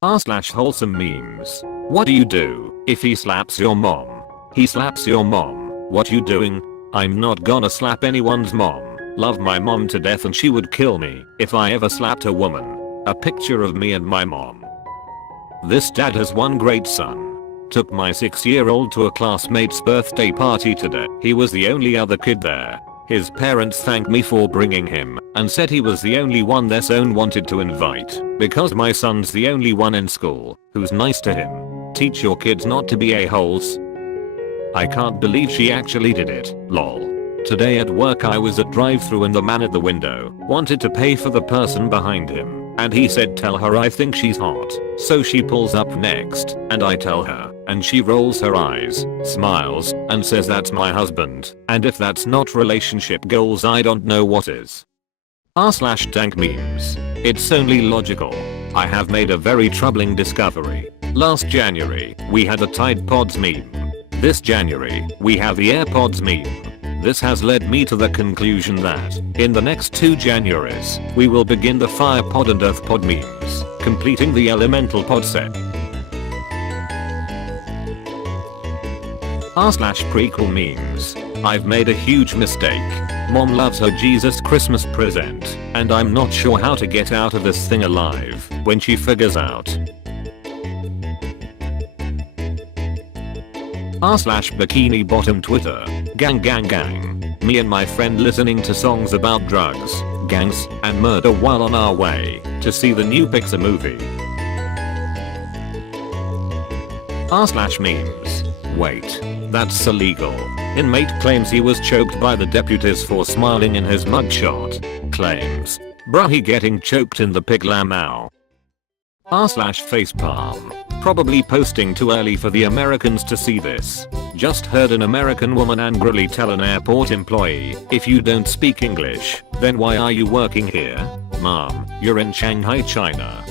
r/wholesome memes. What do you do if he slaps your mom? He slaps your mom. What you doing? I'm not gonna slap anyone's mom. Love my mom to death and she would kill me if I ever slapped a woman. A picture of me and my mom. This dad has one great son. Took my 6-year-old to a classmate's birthday party today. He was the only other kid there. His parents thanked me for bringing him and said he was the only one their son wanted to invite because my son's the only one in school who's nice to him. Teach your kids not to be a-holes. I can't believe she actually did it, lol. Today at work I was at drive-thru and the man at the window wanted to pay for the person behind him and he said tell her I think she's hot. So she pulls up next and I tell her and she rolls her eyes, smiles and says that's my husband and if that's not relationship goals I don't know what is. r/tank memes. It's only logical. I have made a very troubling discovery. Last January we had a Tide Pods meme. This January we have the AirPods meme. This has led me to the conclusion that, in the next 2 Januaries, we will begin the Fire Pod and Earth Pod memes, completing the Elemental Pod set. r/prequel memes. I've made a huge mistake. Mom loves her Jesus Christmas present, and I'm not sure how to get out of this thing alive when she figures out. r/bikini bottom Twitter. Gang gang gang. Me and my friend listening to songs about drugs, gangs, and murder while on our way to see the new Pixar movie. r/memes. Wait, that's illegal. Inmate claims he was choked by the deputies for smiling in his mugshot. Claims. Bruh, he getting choked in the pig lamau. r/facepalm. Probably posting too early for the Americans to see this. Just heard an American woman angrily tell an airport employee, if you don't speak English, then why are you working here? Mom, you're in Shanghai, China.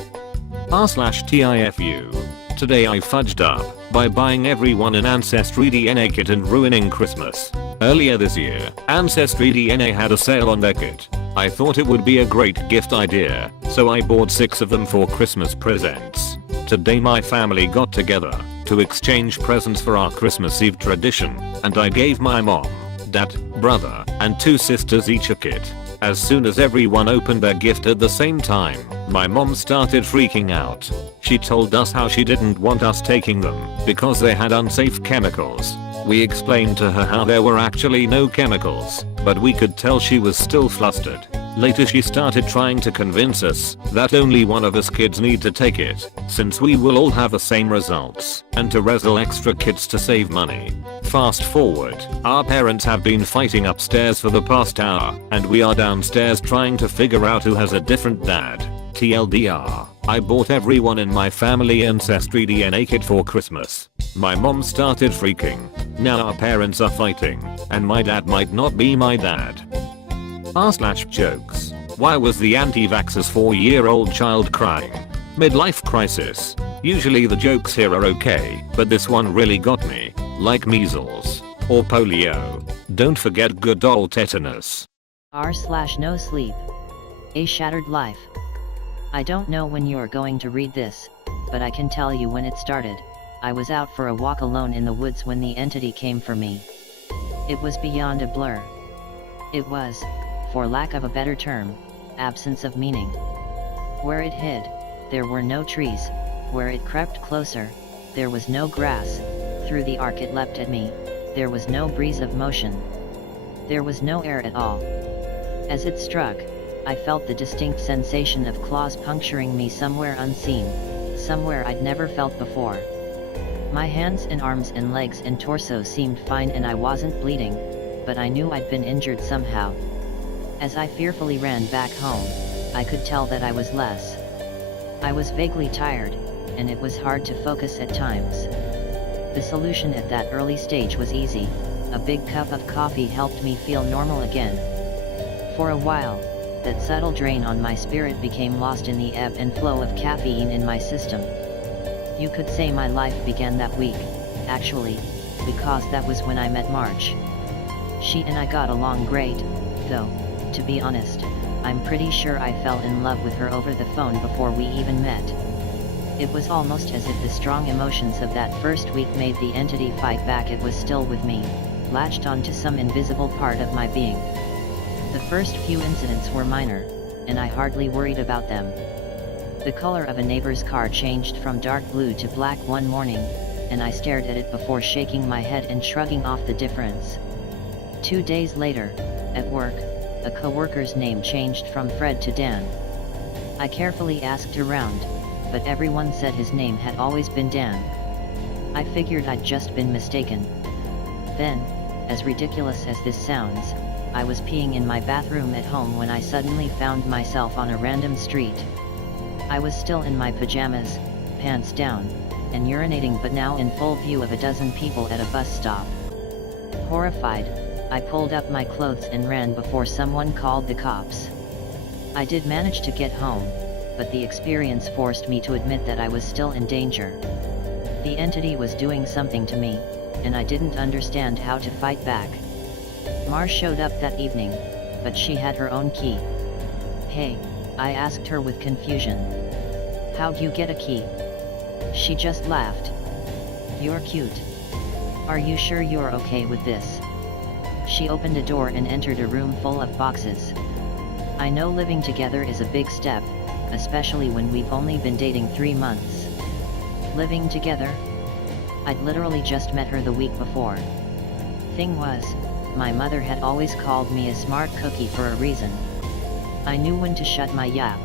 r/tifu. Today I fudged up by buying everyone an Ancestry DNA kit and ruining Christmas. Earlier this year, Ancestry DNA had a sale on their kit. I thought it would be a great gift idea, so I bought 6 of them for Christmas presents. Today my family got together to exchange presents for our Christmas Eve tradition, and I gave my mom, dad, brother, and 2 sisters each a kit. As soon as everyone opened their gift at the same time, my mom started freaking out. She told us how she didn't want us taking them because they had unsafe chemicals. We explained to her how there were actually no chemicals, but we could tell she was still flustered. Later she started trying to convince us that only one of us kids need to take it, since we will all have the same results, and to wrestle extra kits to save money. Fast forward, our parents have been fighting upstairs for the past hour, and we are downstairs trying to figure out who has a different dad. TLDR, I bought everyone in my family Ancestry DNA kit for Christmas. My mom started freaking. Now our parents are fighting, and my dad might not be my dad. r/jokes. Why was the anti-vaxxer's 4-year-old child crying? Midlife crisis. Usually the jokes here are okay, but this one really got me. Like measles. Or polio. Don't forget good old tetanus. r/no sleep. A shattered life. I don't know when you're going to read this, but I can tell you when it started. I was out for a walk alone in the woods when the entity came for me. It was beyond a blur. It was, for lack of a better term, absence of meaning. Where it hid, there were no trees. Where it crept closer, there was no grass. Through the arc it leapt at me, there was no breeze of motion. There was no air at all. As it struck, I felt the distinct sensation of claws puncturing me somewhere unseen, somewhere I'd never felt before. My hands and arms and legs and torso seemed fine and I wasn't bleeding, but I knew I'd been injured somehow. As I fearfully ran back home, I could tell that I was less. I was vaguely tired, and it was hard to focus at times. The solution at that early stage was easy. A big cup of coffee helped me feel normal again. For a while, that subtle drain on my spirit became lost in the ebb and flow of caffeine in my system. You could say my life began that week, actually, because that was when I met March. She and I got along great, though, to be honest, I'm pretty sure I fell in love with her over the phone before we even met. It was almost as if the strong emotions of that first week made the entity fight back. It was still with me, latched onto some invisible part of my being. The first few incidents were minor, and I hardly worried about them. The color of a neighbor's car changed from dark blue to black one morning, and I stared at it before shaking my head and shrugging off the difference. 2 days later, at work, a coworker's name changed from Fred to Dan. I carefully asked around, but everyone said his name had always been Dan. I figured I'd just been mistaken. Then, as ridiculous as this sounds, I was peeing in my bathroom at home when I suddenly found myself on a random street. I was still in my pajamas, pants down, and urinating, but now in full view of a dozen people at a bus stop. Horrified, I pulled up my clothes and ran before someone called the cops. I did manage to get home, but the experience forced me to admit that I was still in danger. The entity was doing something to me, and I didn't understand how to fight back. Mar showed up that evening, but she had her own key. "Hey," I asked her with confusion. "How'd you get a key?" She just laughed. "You're cute. Are you sure you're okay with this?" She opened a door and entered a room full of boxes. I know living together is a big step, especially when we've only been dating 3 months. Living together? I'd literally just met her the week before. Thing was, my mother had always called me a smart cookie for a reason. I knew when to shut my yap.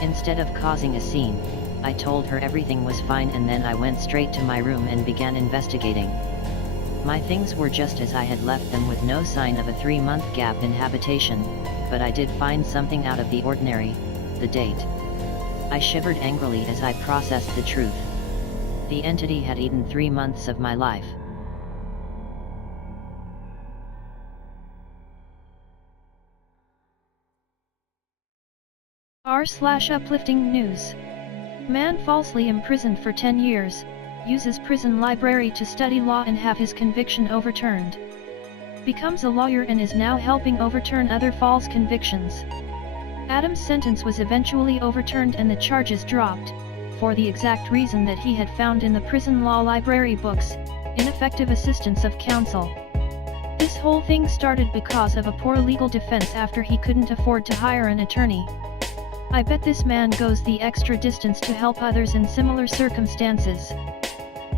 Instead of causing a scene, I told her everything was fine, and then I went straight to my room and began investigating. My things were just as I had left them, with no sign of a 3-month gap in habitation, but I did find something out of the ordinary: the date. I shivered angrily as I processed the truth. The entity had eaten 3 months of my life. r/uplifting news. Man falsely imprisoned for 10 years, uses prison library to study law and have his conviction overturned. Becomes a lawyer and is now helping overturn other false convictions. Adam's sentence was eventually overturned and the charges dropped, for the exact reason that he had found in the prison law library books: ineffective assistance of counsel. This whole thing started because of a poor legal defense after he couldn't afford to hire an attorney. I bet this man goes the extra distance to help others in similar circumstances.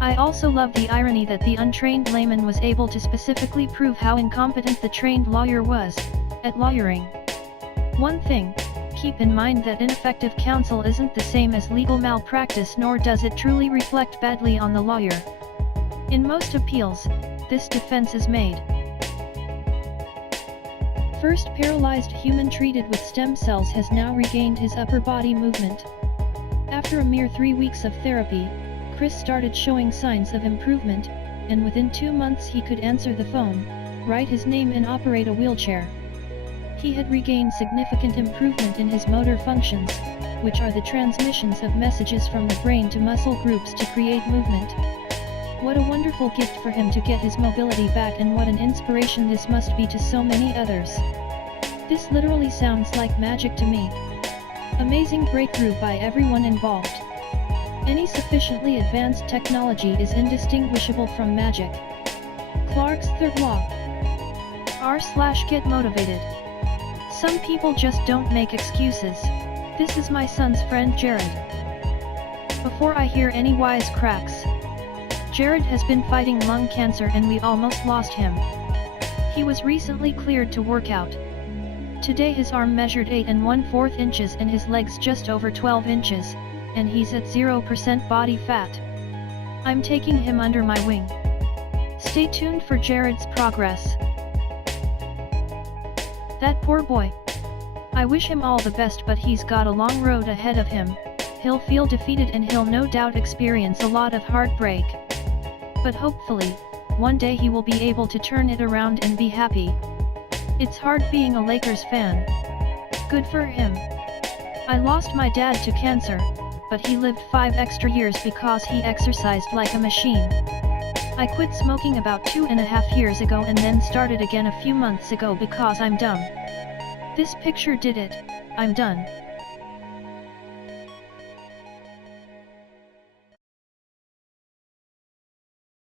I also love the irony that the untrained layman was able to specifically prove how incompetent the trained lawyer was at lawyering. One thing, keep in mind that ineffective counsel isn't the same as legal malpractice, nor does it truly reflect badly on the lawyer. In most appeals, this defense is made. First paralyzed human treated with stem cells has now regained his upper body movement. After a mere 3 weeks of therapy, Chris started showing signs of improvement, and within 2 months he could answer the phone, write his name and operate a wheelchair. He had regained significant improvement in his motor functions, which are the transmissions of messages from the brain to muscle groups to create movement. What a wonderful gift for him to get his mobility back, and what an inspiration this must be to so many others. This literally sounds like magic to me. Amazing breakthrough by everyone involved. Any sufficiently advanced technology is indistinguishable from magic. Clarke's third law. r/get motivated. Some people just don't make excuses. This is my son's friend Jared. Before I hear any wisecracks, Jared has been fighting lung cancer and we almost lost him. He was recently cleared to work out. Today his arm measured 8 1/4 inches and his legs just over 12 inches, and he's at 0% body fat. I'm taking him under my wing. Stay tuned for Jared's progress. That poor boy. I wish him all the best, but he's got a long road ahead of him. He'll feel defeated and he'll no doubt experience a lot of heartbreak. But hopefully, one day he will be able to turn it around and be happy. It's hard being a Lakers fan. Good for him. I lost my dad to cancer, but he lived 5 extra years because he exercised like a machine. I quit smoking about 2.5 years ago and then started again a few months ago because I'm dumb. This picture did it. I'm done.